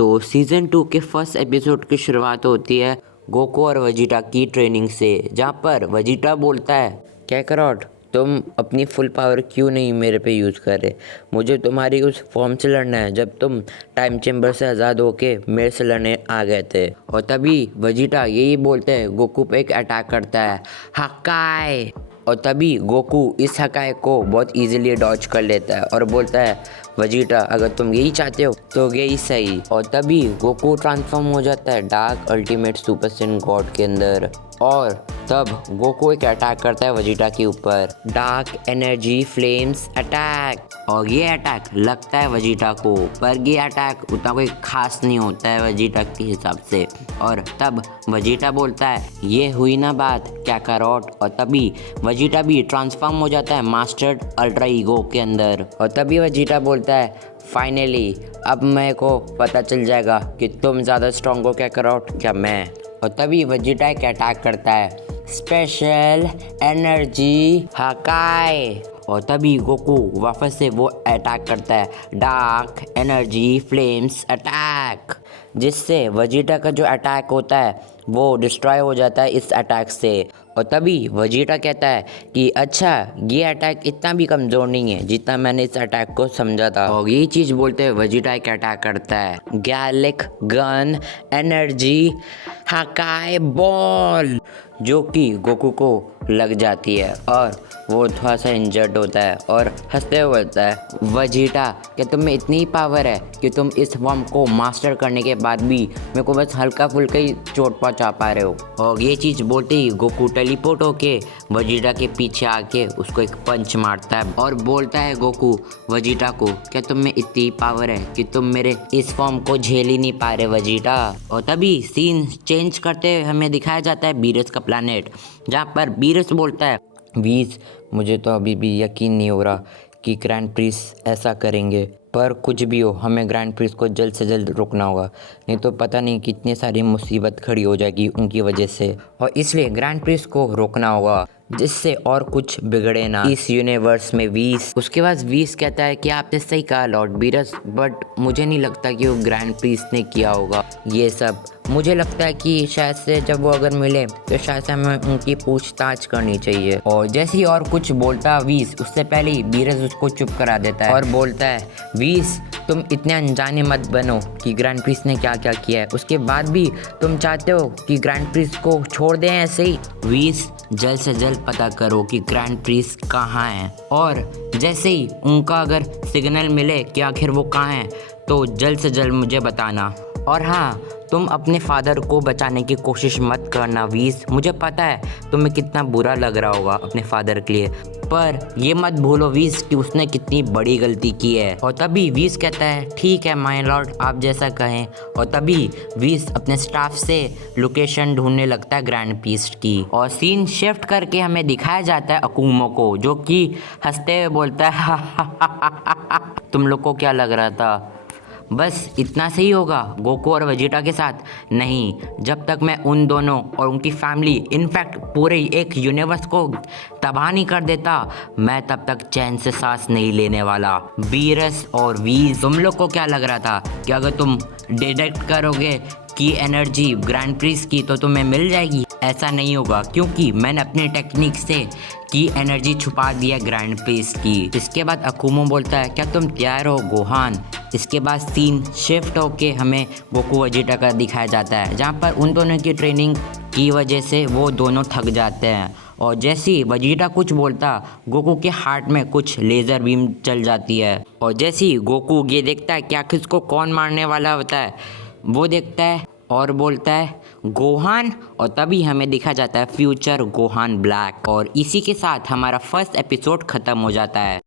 तो सीज़न 2 के first episode की शुरुआत होती है गोकू और वजीटा की ट्रेनिंग से, जहाँ पर वजीटा बोलता है कैकरॉट तुम अपनी फुल पावर क्यों नहीं मेरे पे यूज़ कर रहे। मुझे तुम्हारी उस फॉर्म से लड़ना है जब तुम टाइम चेम्बर से आज़ाद होके मेरे से लड़ने आ गए थे। और तभी वजीटा यही बोलते हैं गोकू पे एक अटैक करता है हकाई। और तभी गोकू इस हकाई को बहुत इजीली डॉज कर लेता है और बोलता है वजीटा अगर तुम यही चाहते हो तो यही सही। और तभी गोकू ट्रांसफॉर्म हो जाता है dark ultimate super Saiyan God के अंदर। और तब गोकू एक अटैक करता है वजीटा के ऊपर, डार्क एनर्जी फ्लेम्स अटैक। और ये अटैक लगता है वजीटा को, पर ये अटैक उतना कोई खास नहीं होता है वजीटा के हिसाब से। और तब वजीटा बोलता है ये हुई ना बात कैकरॉट। और तभी वजीटा भी ट्रांसफॉर्म हो जाता है मास्टर्ड अल्ट्रा ईगो के अंदर। और तभी वजीटा बोलता है फाइनली अब मेरे को पता चल जाएगा कि तुम ज़्यादा स्ट्रॉन्ग हो कैकरॉट क्या मैं। और तभी वजीटा एक अटैक करता है स्पेशल एनर्जी हकाई। और तभी गोकू वापस से वो अटैक करता है डार्क एनर्जी फ्लेम्स अटैक, जिससे वजीटा का जो अटैक होता है वो डिस्ट्रॉय हो जाता है इस अटैक से। और तभी वजीटा कहता है कि अच्छा ये अटैक इतना भी कमज़ोर नहीं है जितना मैंने इस अटैक को समझा था। और ये चीज़ बोलते हुए वजीटा एक अटैक करता है गैलिक गन एनर्जी हकाई बॉल, जो कि गोकू को लग जाती है और वो थोड़ा सा इंजर्ड होता है और हंसते हुए बोलता है वजीटा क्या तुम में इतनी पावर है कि तुम इस फॉर्म को मास्टर करने के बाद भी मेरे को बस हल्का फुल्का ही चोट पहुंचा पा रहे हो। और ये चीज़ बोलते ही गोकू टेलीपोर्ट होके वजीटा के पीछे आके उसको एक पंच मारता है और बोलता है गोकू वजीटा को क्या तुम में इतनी पावर है कि तुम मेरे इस फॉर्म को झेल ही नहीं पा रहे वजीटा। और तभी सीन चेंज करते हुए हमें दिखाया जाता है बीरस का प्लैनेट, जहाँ पर बीरस बोलता है वीज मुझे तो अभी भी यकीन नहीं हो रहा कि ग्रैंड प्रिंस ऐसा करेंगे, पर कुछ भी हो हमें ग्रैंड प्रिंस को जल्द से जल्द रोकना होगा, नहीं तो पता नहीं कितनी सारी मुसीबत खड़ी हो जाएगी उनकी वजह से। और इसलिए ग्रैंड प्रिंस को रोकना होगा जिससे और कुछ बिगड़े ना इस यूनिवर्स में। वीस उसके बाद वीस कहता है कि आपने सही कहा लॉर्ड बीरस, बट मुझे नहीं लगता कि वो ग्रैंड प्रिंस ने किया होगा ये सब। मुझे लगता है कि शायद से जब वो अगर मिले तो शायद से हमें उनकी पूछताछ करनी चाहिए। और जैसे ही और कुछ बोलता वीस उससे पहले ही बीरस उसको चुप करा देता है और बोलता है वीस तुम इतने अनजाने मत बनो कि ग्रैंड प्रिंस ने क्या क्या किया है, उसके बाद भी तुम चाहते हो कि ग्रैंड प्रिंस को छोड़ दें ऐसे ही। वीस जल्द से जल्द पता करो कि ग्रैंड प्रिंस कहाँ है, और जैसे ही उनका अगर सिग्नल मिले कि आखिर वो कहाँ है तो जल्द से जल्द मुझे बताना। और हाँ तुम अपने फादर को बचाने की कोशिश मत करना वीस, मुझे पता है तुम्हें कितना बुरा लग रहा होगा अपने फादर के लिए, पर ये मत भूलो वीस कि उसने कितनी बड़ी गलती की है। और तभी वीस कहता है ठीक है माय लॉर्ड आप जैसा कहें। और तभी वीस अपने स्टाफ से लोकेशन ढूंढने लगता है ग्रैंड प्रिंस की। और सीन शिफ्ट करके हमें दिखाया जाता है अकुमो को, जो कि हंसते हुए बोलता है तुम लोग को क्या लग रहा था बस इतना सही होगा गोकू और वजीटा के साथ? नहीं, जब तक मैं उन दोनों और उनकी फैमिली इनफैक्ट पूरे एक यूनिवर्स को तबाह नहीं कर देता मैं तब तक चैन से सांस नहीं लेने वाला। बीरस और वीज तुम लोग को क्या लग रहा था कि अगर तुम डिटेक्ट करोगे की एनर्जी ग्रैंड प्रिंस की तो तुम्हें मिल जाएगी? ऐसा नहीं होगा क्योंकि मैंने अपने टेक्निक से की एनर्जी छुपा दिया ग्रैंड प्रिंस की। इसके बाद अकुमो बोलता है क्या तुम तैयार हो गोहान? इसके बाद सीन शिफ्ट होके हमें गोकू वजीटा का दिखाया जाता है, जहाँ पर उन दोनों की ट्रेनिंग की वजह से वो दोनों थक जाते हैं। और जैसे ही वजीटा कुछ बोलता गोकू के हार्ट में कुछ लेज़र बीम चल जाती है। और जैसे ही गोकू ये देखता है कि आखिर उसको कौन मारने वाला होता है, वो देखता है और बोलता है गोहान। और तभी हमें दिखा जाता है फ्यूचर गोहान ब्लैक। और इसी के साथ हमारा फर्स्ट एपिसोड ख़त्म हो जाता है।